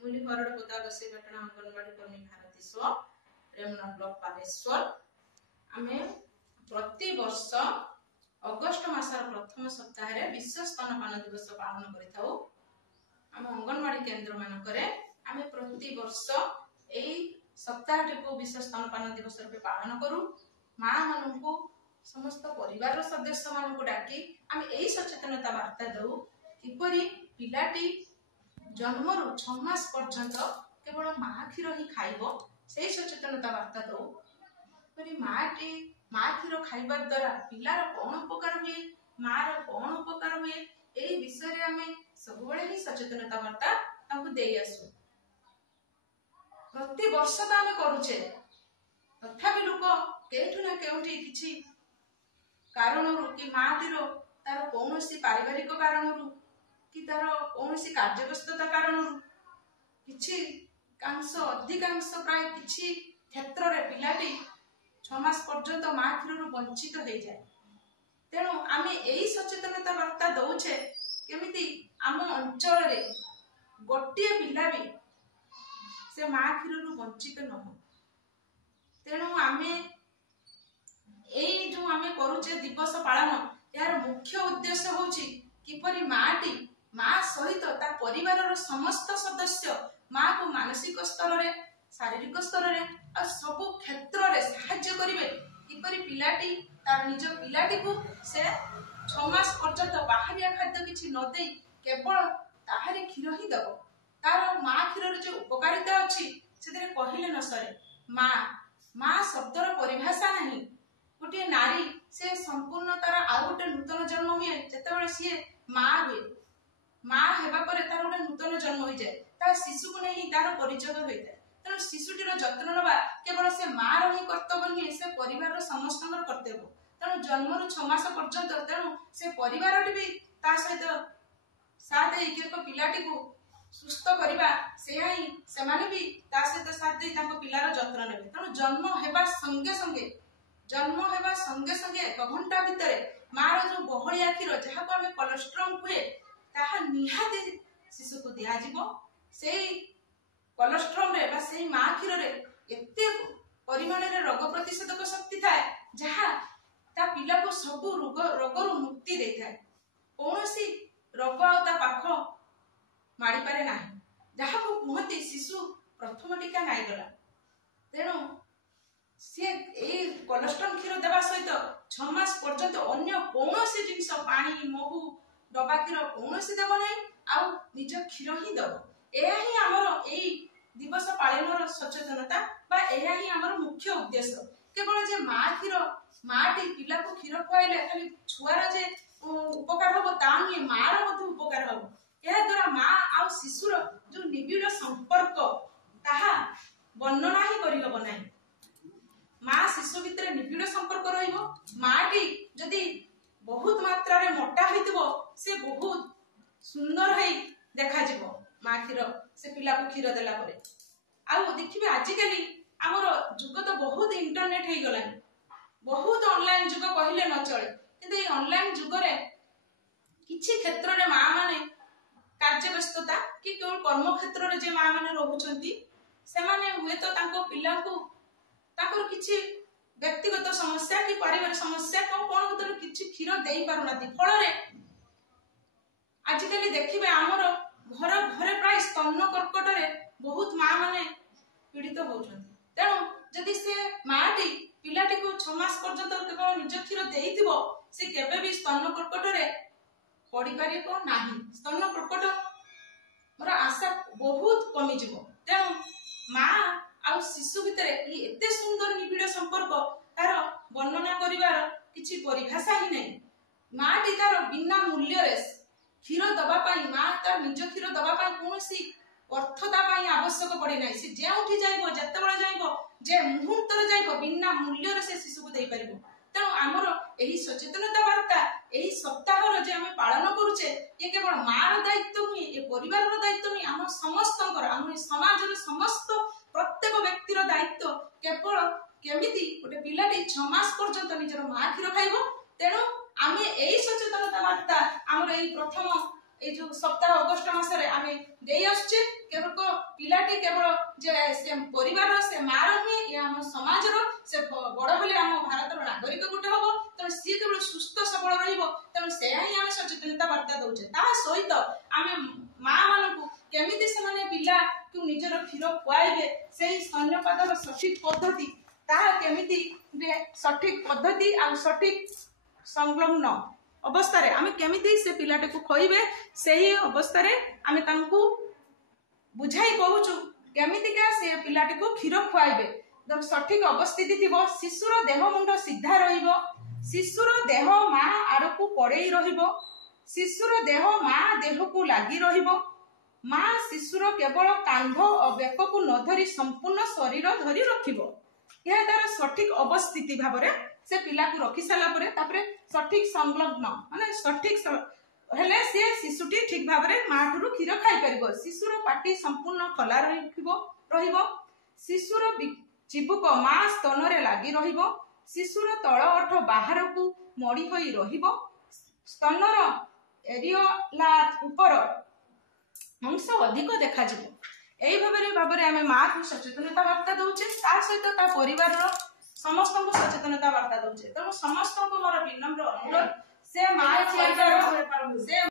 मुली हरड़ गोदा बसेपाटना अंगनवाड़ी कर्मी भारती स्व रेमुना ब्लॉक बालेश्वर आमे प्रति वर्ष अगस्ट मासर प्रथम सप्ताह रे विश्व स्तनपान दिवस पालन करिथाउ। आम अंगनवाड़ी केन्द्र मानकरे आमे प्रति वर्ष एई सप्ताहटी को विश्व स्तनपान दिवस रूपे पालन करू। माँ मानू समस्त परिवार सदस्य मानू डाकी आम यही सचेतनता वार्ता दऊ किपरि पिलाटी जन्मरु 6 मास पर्यंत केवल माँ क्षीर ही खाइबो से सचेतनता वार्ता दऊ। किपरि माँ क्षीर खाइबा द्वारा पिलार कौन उपकार हुए मार कौन उपकार हुए एई विषय रे आमे सब बेले ही सचेतनता वार्ता ताकू देई आसु। प्रति वर्ष तो आमे करूचे तथापि लोक केठु ना केउठी किछि कारणरू कि माटीरो तार कौनसी पारिवारिक कारणरू कि तार कौनसी कार्यव्यस्तता कारणरू किछि कांश अधिकांश प्राय किछि क्षेत्र रे पिलाटी 6 मास पर्यंत माँ क्षीर वंचित हो जाए। तेणु आमे एई सचेतनता वार्ता दउछे केमिति आम अंचल रे गोटे पिला भी से माँ क्षीर वंचित न हो। तेणु आमे एई जो आमे करूचे दिवस पालन यार मुख्य उद्देश्य होची किपरि माटी माँ सहित ता परिवार समस्त सदस्य माँ को मानसिक स्तर रे शारीरिक स्तर रे आ सब क्षेत्र रे सहाय्य करिवे किपरि पिलाटी तार निज पिलाटी को से 6 मास पर्यंत बाहरिया खाद्य किछि न देई केवल ताहारी क्षीर ही दबो। तार माँ क्षीर रे जो उपकारिता अछि सेदरे कहिले न सरे। माँ शब्दर परिभाषा नहीं। गोटे नारी से संपूर्ण तार आ गोटे नूतन जन्म हुए जेतेबेले सी माँ हुए माँ हेबा परे तार गोटे नूतन जन्म हो जाए तार शिशु को नहीं तार परिचय होता है। तेणु शिशुटीर जत्न नवा केवल से माँ ही कर्तव्य नुहे से परिवार समस्त कर्तव्य। तेणु जन्म 6 मास पर्यंत तेणु से परिवार भी ता सहित साथ पिलाटी को सुस्थ करवा से ही सेमाने भी ता सहित साथ दे ताको पिलार जत्न नेबे। तेणु जन्म हेबा संगे संगे 1 घंटा भितर मार जो बहलिया क्षीर जहाँ को आमे कोलेस्ट्रॉल हुए ताहा निहाती शिशु को दिया जिवो। सेई कोलेस्ट्रॉल रे बा सेई माँ क्षीर रे एते परिमाण रे रोग प्रतिशोधक शक्ति थाए जहाँ ता पिला को सब रोग मुक्ति दे थाए। कौनसी रोग आ ता पाख मारी पारे नाही जहाँ को कहते शिशु प्रथम टीका नाई गला। तेणु सी ए कोलेस्ट्रॉल क्षीर देवा सहित 6 मास पर्यंत अन्य कौनसी जिनिस पानी महू डबा क्षीर कौनसी देव नहीं आ निज क्षीर ही दब। एया ही हमर एई दिवस पालन सचेतनता बा एया ही हमर मुख्य उद्देश्य। केवल जे माँ क्षीर माटी पिला को क्षीर खुआइले खाली छुआर जे उपकार हबो ता नहीं मार मते उपकार हबो। एहा द्वारा माँ आ शिशुर जो निबिड़ संपर्क ताहा वर्णना ही करि हबो नाही। माँ शिशु भितर निबिड़ संपर्क रहिबो। माटी जदि बहुत मात्रा रे मोटा होइतबो से बहुत सुंदर है देखा जिवो माँ क्षीर से पिला को क्षीर देला परे। आ देखिबे आजिकली हमर जुग तो बहुत इंटरनेट हे गलानी बहुत ऑनलाइन जुग कहिले न चले किंतु ए ऑनलाइन जुग रे किछि क्षेत्र रे माँ माने कार्य व्यस्तता कि केवल कर्म क्षेत्र रे जे माँ माने रहउछंती से माने हुए तो तांको पिला को ताकर किछि व्यक्तिगत समस्या कि परिवार समस्या कोन उतर किछि क्षीर देई पारुना फल रे आजिकली देखिबे हमर घर घरे प्राय स्तन कर्कट रे बहुत माँ माने पीड़ित होउछंती। तेणु जदि से माटी पिलाटी को 6 मास पर्यंत केवल निज क्षीर देइथिबो से केबे भी स्तन कर्कट रे पड़ी पारिबो नाही। स्तन कर्कट मोर आशा बहुत कमी जिवो। तेणु माँ आ शिशु भितर एते सुंदर निबिड़ संपर्क तार वर्णना करिवार किछि परिभाषा ही नहीं। माटी तार बिना मूल्य रे क्षीर दबा पाई माँ तार निज क्षीर दबा पाई कोनोसी अर्थता पाई आवश्यक पड़े नाही। से जेउठी जाइबो जत्तेबेले जाइबो जे मुहूर्त रे जाइबो बिना मूल्य रे से शिशु को देई परिबो। तेणु आमर एही सचेतनता वार्ता एही सप्ताह रो जे आमे पालन करूचे ये केवल मार दायित्व नुहे ए परिवार रो दायित्व नुहे आम समस्तकर आम समाज रे समस्त प्रत्येक व्यक्तिर दायित्व केवल केमिति गोटे पिलाटी 6 मास पर्यंत निजर माँ क्षीर खाइबो। तेणु आमे एही सचेतनता वार्ता आमर एही प्रथम এই जो सप्ताह अगस्ट मासरे आमे देई आछे केवल पिलाटी केवल जे से परिवार से मार नुहे या हम समाज रो से बड़ होले हम भारत रो नागरिक गुटे हबो त सी केवल सुस्थ सबल रहिबो त से ही हम सचेतनता वार्ता दउचे ता सहित आमे मां मानकु केमिति से माने पिला कि निजर क्षीर खुआइबे सेही स्तन्यपादर सठिक पद्धति ता केमिति सठिक पद्धति आ सठिक संलग्न अवस्था रे आमे केमिति से पिलाटे को खोइबे सेही अवस्था रे आमे तांकु बुझाई कहूचु केमिति का से पिलाटे को क्षीर खुआइबे जब सठिक अवस्थिति थिबो शिशुर देह मुंड सीधा रहिबो शिशुर देह मां आड़कू पड़ेई रहिबो शिशुर देह मां देह को लागि रहिबो मां शिशुर केवल कांध और बेक को न धरी संपूर्ण शरीर धरी रखिबो यह तार सठिक अवस्थिति भाबरे से पिला को रखी साला परे तापरे सठिक संलग्न माने सठिक हेले से शिशुटी ठीक भाबरे माठुरु क्षीर खाइ परिबो शिशुर पाटी संपूर्ण खोला रहिबो शिशुर चिबुक मां स्तन रे लागि रहिबो शिशुर तळ ओठ बाहर को मडी होई रहिबो स्तनर एरियोला ऊपर अंश अधिक देखा जिवो एई भाबरे आमे मां को सचेतनता वार्ता दउचे ता सहित ता परिवार रो समस्त को सचेतनता वार्ता दउचे त समस्त को मोर विनम्र अनुरोध से मां से